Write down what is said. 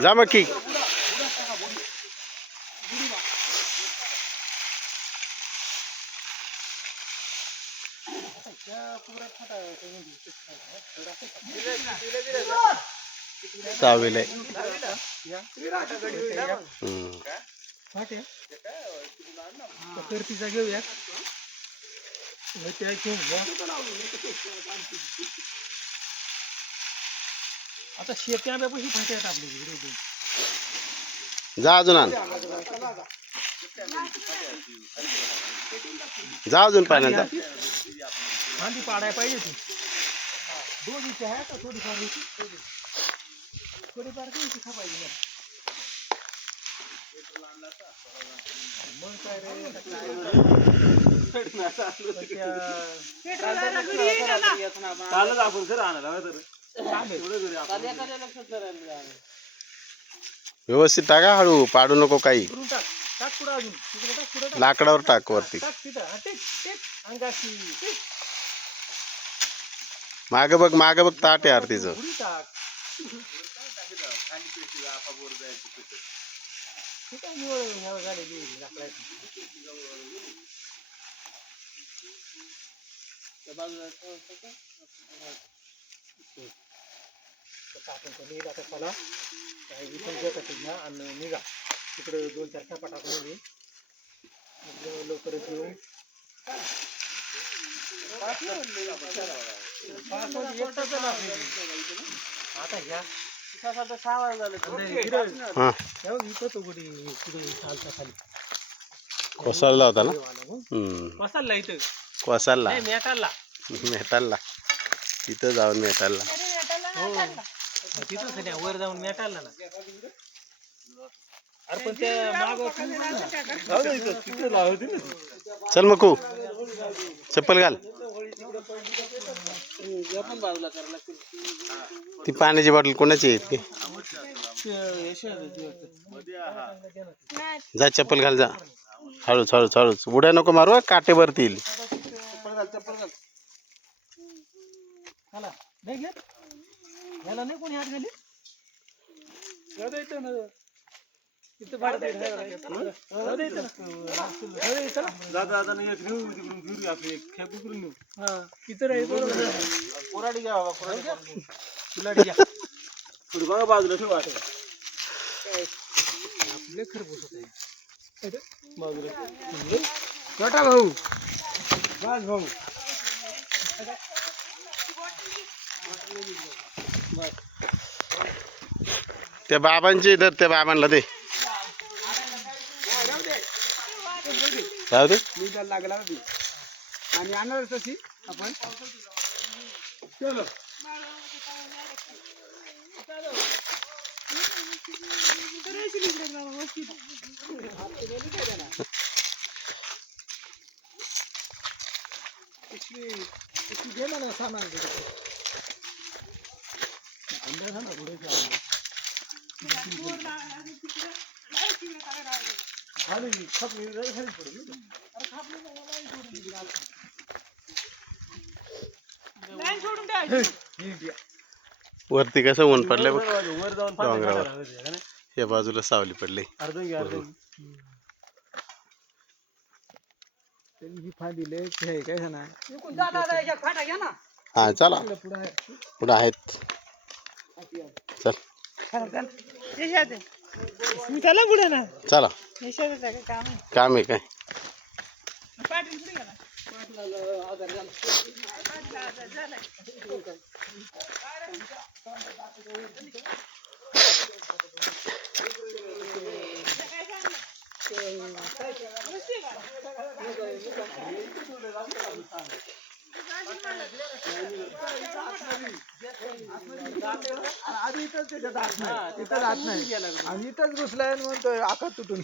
जा मग की चावीले करतीचा घेऊया आता शेती आंब्यापाशी फाट्यात आपली जा अजून आण जा अजून पाण्याचा फांदी पाडायला पाहिजे ती दोघीची आहे का थोडीफार थोडीफार काही खपायची ना मग काय व्यवस्थित टाका हळू पाडू नको काही टाक पुढं अजून लाकडावर टाक वरती मागे बघ ताट आहे आरतीचं निघा तिकडे 2-4 सपाटा टाकून लवकरच येऊ आता घ्या 6 वाजता खाली कोसळला होता ना कोसळला इथं कोसळला मेटाला तिथं जाऊन मेटाला तिथंच नाही वर जाऊन मेटाला ना अरे पण त्या मागं चल मकू चप्पल घाल ती पाण्याची बॉटल कोणाची आहे जा चप्पल घाल जा हळूच हळूच हळूच उड्या नको मारू काटे भरतील नाही कोणी हात घाली बाजूला ठेवा आपले खरबूज होते बाजूला छोटा भाऊ बस भाऊ त्या बाबांची इधर त्या बाबांना दे राहू दे लागला आणि आणणार तशी आपण चलो सामान वरती कसं ऊन पडलंय बघ डोंगरावर या बाजूला सावली पडली हा चला पुढे आहेत चल चला पुढे ना चला काम आहे काय आधी इथंच जात नाही आणि इथंच घुसलाय म्हणतोय आकाश तुटून